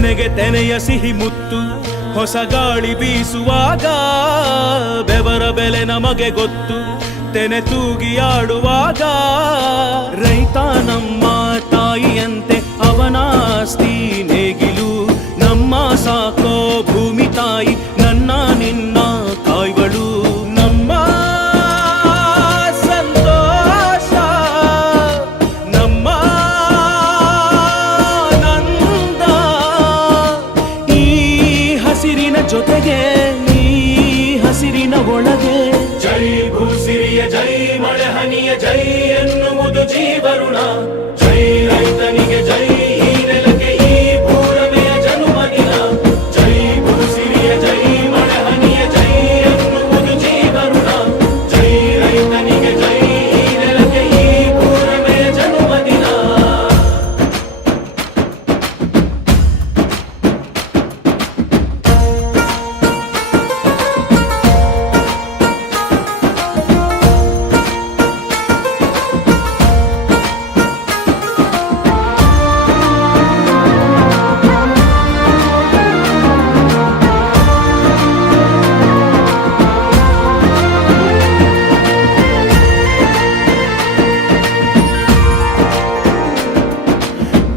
ತೆನೆಗೆ ತೆನೆಯ ಸಿಹಿ ಮುತ್ತು ಹೊಸ ಗಾಳಿ ಬೀಸುವಾಗ ಬೆವರ ಬೆಲೆ ನಮಗೆ ಗೊತ್ತು ತೆನೆ ತೂಗಿ ಆಡುವಾಗ ರೈತ ನಮ್ಮ ತಾಯಿಯಂತೆ ಅವನಾಸ್ತಿ ನೇಗಿಲು ನಮ್ಮ ಸಾಕೋ ಭೂಮಿ ತಾಯಿ ನನ್ನ ನಿನ್ನ ಕಾಯ್ಗಳು ನಮ್ಮ ಸಂತೋಷ ನಮ್ಮ ನಂದ ಈ ಹಸಿರಿನ ಜೊತೆಗೆ ಈ ಹಸಿರಿನ ಒಳಗೆ ಜೈ ಭೂಸಿರಿಯ ಜೈ ಮಳೆ ಹನಿಯ ಜೈ ಎನ್ನುವುದು ಜೀವರುಣ ಜೈ ರೈತನಿಗೆ ಜೈ ಈ ನೆಲಕ್ಕೆ ಈ ಭೂರಮೆಯ ಜನುಮದಿನ ಜೈ ಭೂಸಿರಿಯ ಜೈ ಮಳೆ ಹನಿಯ ಜೈ ಎನ್ನುವುದು ಜೀವರುಣ ಜೈ ರೈತನಿಗೆ ಜೈ ಈ ನೆಲಕ್ಕೆ ಈ ಭೂರಮೆಯ ಜನುಮದಿನ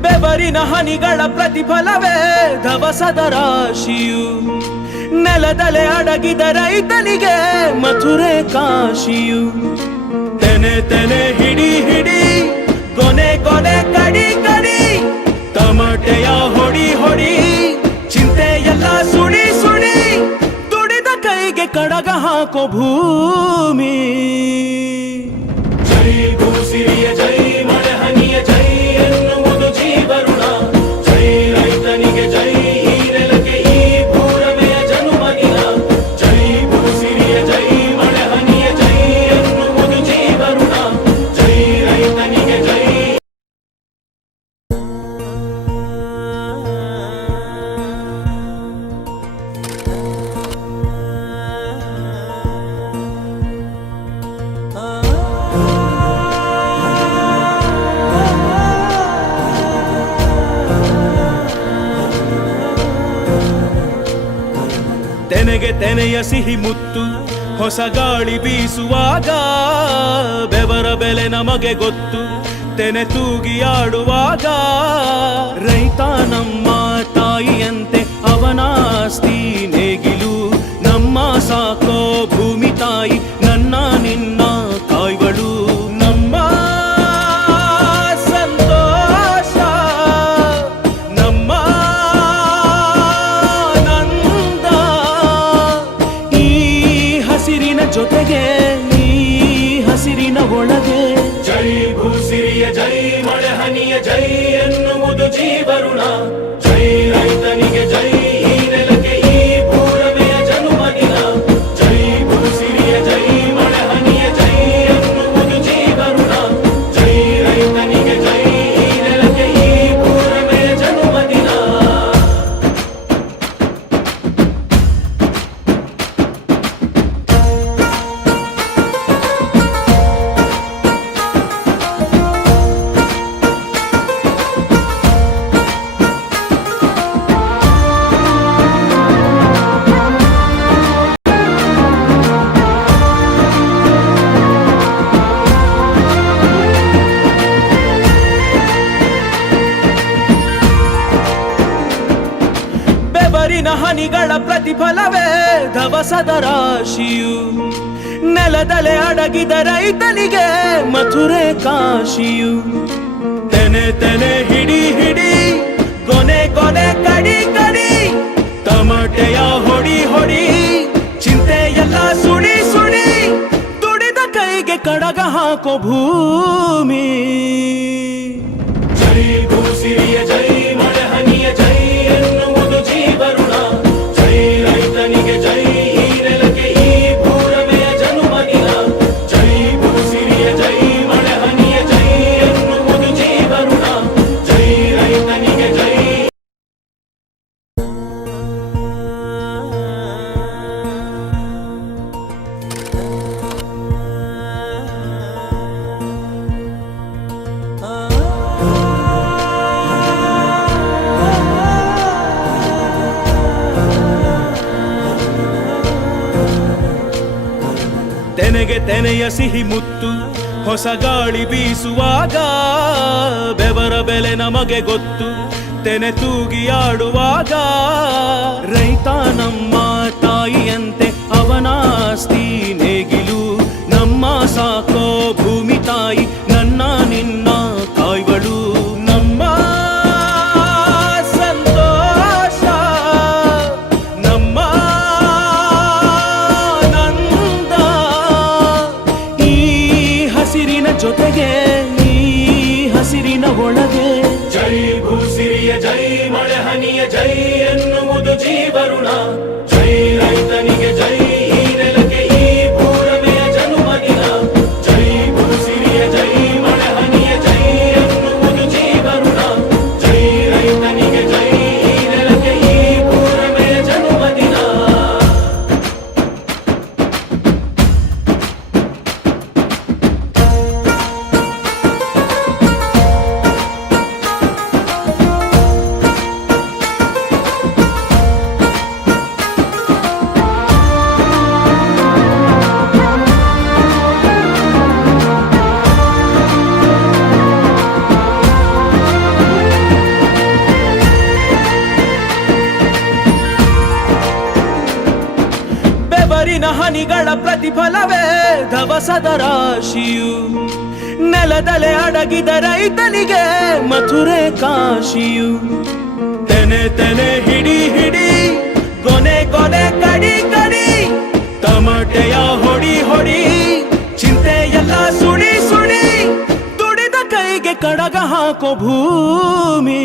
ಬೆವರಿನ ಹನಿಗಳ ಪ್ರತಿಫಲವೇ ಧವಸದ ರಾಶಿಯು ನೆಲದಲೆ ಅಡಗಿದ ರೈತನಿಗೆ ಮಥುರೆ ಕಾಶಿಯು ತೆನೆ ತೆನೆ ಹಿಡಿ ಹಿಡಿ ಕೊನೆ ಕೊನೆ ಕಡಿ ಕಡಿ ತಮಟೆಯ ಹೊಡಿ ಹೊಡಿ ಚಿಂತೆಯೆಲ್ಲ ಸುಡಿ ಸುಡಿ ದುಡಿದ ಕೈಗೆ ಕಡಗ ಹಾಕೋ ಭೂಮಿ ಜೈ ಭೂಸಿರಿಯ ಜೈ ಮಳೆ ಹನಿಯ ಜೈ ಎನ್ನುವುದು ಜೀವರುಣ ಜೈ ರೈತನಿಗೆ ಜೈ ಈ ನೆಲಕ್ಕೆ ಈ ಭೂರಮೆಯ ಜನುಮದಿನ ಜೈ ಭೂಸಿರಿಯ ಜೈ ಮಳೆ ಹನಿಯ ಜೈ ಎನ್ನುವುದು ಜೀವರುಣ ಜೈ ರೈತನಿಗೆ ಜೈ ತೆನೆಗೆ ತೆನೆಯ ಸಿಹಿ ಮುತ್ತು ಹೊಸ ಗಾಳಿ ಬೀಸುವಾಗ ಬೆವರ ಬೆಲೆ ನಮಗೆ ಗೊತ್ತು ತೆನೆ ತೂಗಿ ಆಡುವಾಗ ರೈತ ನಮ್ಮ ತಾಯಿಯಂತೆ ಅವನಾಸ್ತಿ ನೇಗಿಲು ನಮ್ಮ ಸಾಕೋ ಭೂಮಿ ತಾಯಿ ನನ್ನ ನಿನ್ನ ಕಾಯ್ಗಳು ನಮ್ಮ ಸಂತೋಷ ನಮ್ಮ ನಂದ ಈ ಹಸಿರಿನ ಜೊತೆಗೆ ಈ ಹಸಿರಿನ ಒಳಗೆ ಜೈ ಭೂಸಿರಿಯ ಜೈ ಮಳೆ ಹನಿಯ ಜೈ ಎನ್ನುವುದು ಜೀವರುಣ ಜೈ ರೈತನಿಗೆ ಜೈ ಈ ನೆಲಕ್ಕೆ ಈ ಭೂರಮೆಯ ಜನುಮದಿನ ಜೈ ಭೂಸಿರಿಯ ಜೈ ಮಳೆ ಹನಿಯ ಜೈ ಎನ್ನುವುದು ಜೀವರುಣ ಜೈ ರೈತನಿಗೆ ಜೈ ಈ ನೆಲಕ್ಕೆ ಈ ಭೂರಮೆಯ ಜನುಮದಿನ ಬೆವರಿನ ಹನಿಗಳ ಪ್ರತಿಫಲವೇ ಧವಸದ ರಾಶಿಯು ನೆಲದಲೆ ಅಡಗಿದ ರೈತನಿಗೆ ಮಥುರೆ ಕಾಶಿಯು ತೆನೆ ತೆನೆ ಹಿಡಿ ಹಿಡಿ ಕೊನೆ ಕೊನೆ ಕಡಿ ಕಡಿ ತಮಟೆಯ ಹೊಡಿ ಹೊಡಿ ಚಿಂತೆಯೆಲ್ಲ ಸುಡಿ ಸುಡಿ ದುಡಿದ ಕೈಗೆ ಕಡಗ ಹಾಕೋ ಭೂಮಿ ಜೈ ಭೂಸಿರಿಯ ಜೈ ಮಳೆ ಹನಿಯ ಜೈ ಎನ್ನುವುದು ಜೀವರುಣ ಜೈ ರೈತನಿಗೆ ಜೈ ಈ ನೆಲಕ್ಕೆ ಈ ಭೂರಮೆಯ ಜನುಮದಿನ ಜೈ ಭೂಸಿರಿಯ ಜೈ ಮಳೆ ಹನಿಯ ಜೈ ಎನ್ನುವುದು ಜೀವರುಣ ಜೈ ರೈತನಿಗೆ ಜೈ ತೆನೆಗೆ ತೆನೆಯ ಸಿಹಿ ಮುತ್ತು ಹೊಸ ಗಾಳಿ ಬೀಸುವಾಗ ಬೆವರ ಬೆಲೆ ನಮಗೆ ಗೊತ್ತು ತೆನೆ ತೂಗಿ ಆಡುವಾಗ ರೈತ ನಮ್ಮ ತಾಯಿಯಂತೆ ಅವನಾಸ್ತಿ ನೇಗಿಲು ನಮ್ಮ ಸಾಕೋ ಭೂಮಿ ತಾಯಿ ನನ್ನ ನಿನ್ನ ಕಾಯ್ಗಳು ನಮ್ಮ ಸಂತೋಷ ನಮ್ಮ ನಂದ ಈ ಹಸಿರಿನ ಜೊತೆಗೆ ಈ ಹಸಿರಿನ ಒಳಗೆ ಜೈ ಭೂಸಿರಿಯ ಜೈ ಮಳೆ ಹನಿಯ ಜೈ ಎನ್ನುವುದು ಜೀವರುಣ ಜೈ ರೈತನಿಗೆ ಜೈ ಈ ನೆಲಕ್ಕೆ ಈ ಭೂರಮೆಯ ಜನುಮದಿನ ಜೈ ಭೂಸಿರಿಯ ಜೈ ಮಳೆ ಹನಿಯ ಜೈ ಎನ್ನುವುದು ಜೀವರುಣ ಜೈ ರೈತನಿಗೆ ಜೈ ಈ ನೆಲಕ್ಕೆ ಈ ಭೂರಮೆಯ ಜನುಮದಿನ ಬೆವರಿನ ಹನಿಗಳ ಪ್ರತಿಫಲವೇ ಧವಸದ ರಾಶಿಯು ನೆಲದಲೆ ಅಡಗಿದ ರೈತನಿಗೆ ಮಥುರೆ ಕಾಶಿಯು ತೆನೆ ತೆನೆ ಹಿಡಿ ಹಿಡಿ ಕೊನೆ ಕೊನೆ ಕಡಿ ಕಡಿ ತಮಟೆಯ ಹೊಡಿ ಹೊಡಿ ಚಿಂತೆಯೆಲ್ಲ ಸುಡಿ ಸುಡಿ ದುಡಿದ ಕೈಗೆ ಕಡಗ ಹಾಕೋ ಭೂಮಿ